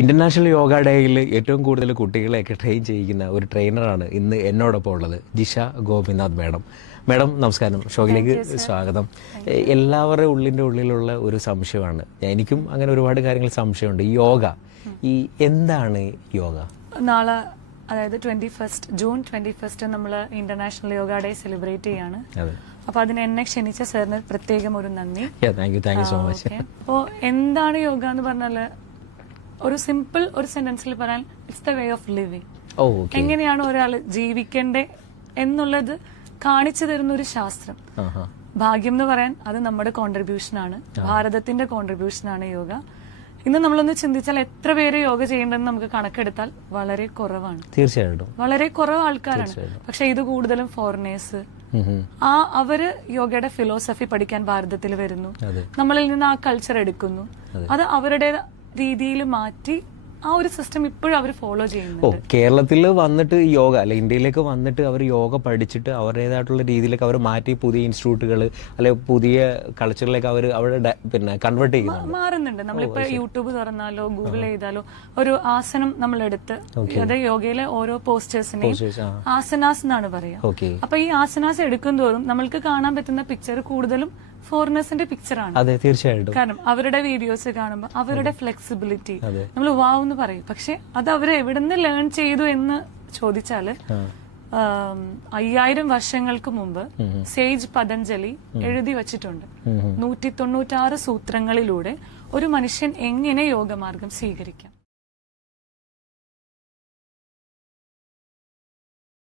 International yoga ഡേയിൽ ഏറ്റവും കൂടുതൽ കുട്ടികളെയൊക്കെ ട്രെയിൻ ചെയ്യിക്കുന്ന ഒരു ട്രെയിനറാണ് ഇന്ന് എന്നോടൊപ്പം ഉള്ളത്, ജിഷ ഗോപിനാഥ് മാഡം. മാഡം നമസ്കാരം, ഷോയിലേക്ക് സ്വാഗതം. എല്ലാവരുടെ ഉള്ളിലുള്ള ഒരു സംശയമാണ്, എനിക്കും അങ്ങനെ ഒരുപാട് കാര്യങ്ങൾ സംശയമുണ്ട്. യോഗ, ഈ എന്താണ് യോഗ? നാളെ അതായത് ജൂൺ 21 നമ്മൾ ഇന്റർനാഷണൽ യോഗ ഡേ സെലിബ്രേറ്റ് ചെയ്യാണ്. അപ്പൊ അതിന് എന്നെ ക്ഷണിച്ച സാറിന് പ്രത്യേകം ഒരു നന്ദി. Thank you so much. അപ്പോ എന്താണ് യോഗ എന്ന് പറഞ്ഞാല് ഒരു സിമ്പിൾ ഒരു സെന്റൻസിൽ പറയാൻ, it's the way of living. എങ്ങനെയാണ് ഒരാൾ ജീവിക്കേണ്ടേ എന്നുള്ളത് കാണിച്ചു തരുന്ന ഒരു ശാസ്ത്രം. ഭാഗ്യം എന്ന് പറയാൻ അത് നമ്മുടെ കോൺട്രിബ്യൂഷൻ ആണ്, ഭാരതത്തിന്റെ കോൺട്രിബ്യൂഷൻ ആണ് യോഗ. ഇന്ന് നമ്മളൊന്ന് ചിന്തിച്ചാൽ എത്ര പേര് യോഗ ചെയ്യേണ്ടെന്ന് നമുക്ക് കണക്കെടുത്താൽ വളരെ കുറവാണ്. തീർച്ചയായിട്ടും വളരെ കുറവ് ആൾക്കാരാണ്. പക്ഷെ ഇത് കൂടുതലും ഫോറിനേഴ്സ്. അവര് യോഗയുടെ ഫിലോസഫി പഠിക്കാൻ ഭാരതത്തിൽ വരുന്നു, നമ്മളിൽ നിന്ന് ആ കൾച്ചർ എടുക്കുന്നു, അത് അവരുടെ രീതിയിൽ മാറ്റി ആ ഒരു സിസ്റ്റം ഇപ്പോഴും അവർ ഫോളോ ചെയ്യുന്നു. കേരളത്തിൽ വന്നിട്ട് യോഗ അല്ലെ, ഇന്ത്യയിലേക്ക് വന്നിട്ട് അവർ യോഗ പഠിച്ചിട്ട് അവരുടേതായിട്ടുള്ള രീതിയിലേക്ക് അവർ മാറ്റി പുതിയ ഇൻസ്റ്റിറ്റ്യൂട്ടുകൾ അല്ലെ പുതിയ കൾച്ചറിലേക്ക് അവർ അവിടെ പിന്നെ കൺവേർട്ട് ചെയ്യുന്നു, മാറുന്നുണ്ട്. നമ്മളിപ്പോ യൂട്യൂബ് തുറന്നാലോ ഗൂഗിൾ ചെയ്താലോ ഒരു ആസനം നമ്മളെടുത്ത്, അത് യോഗയിലെ ഓരോ പോസ്റ്റേഴ്സിനെയും ആസനാസ് എന്നാണ് പറയാ. അപ്പൊ ഈ ആസനാസ് എടുക്കും തോറും നമ്മൾക്ക് കാണാൻ പറ്റുന്ന പിക്ചർ കൂടുതലും ഫോറിനേഴ്സിന്റെ പിക്ചറാണ്. അതെ, തീർച്ചയായിട്ടും. കാരണം അവരുടെ വീഡിയോസ് കാണുമ്പോൾ അവരുടെ ഫ്ലെക്സിബിലിറ്റി നമ്മൾ വാവ് എന്ന് പറയും. പക്ഷെ അത് അവര് എവിടുന്ന് ലേൺ ചെയ്തു എന്ന് ചോദിച്ചാല് 5000 വർഷങ്ങൾക്ക് മുമ്പ് സേജ് പതഞ്ജലി എഴുതി വച്ചിട്ടുണ്ട്. 196 സൂത്രങ്ങളിലൂടെ ഒരു മനുഷ്യൻ എങ്ങനെ യോഗമാർഗം സ്വീകരിക്കാം.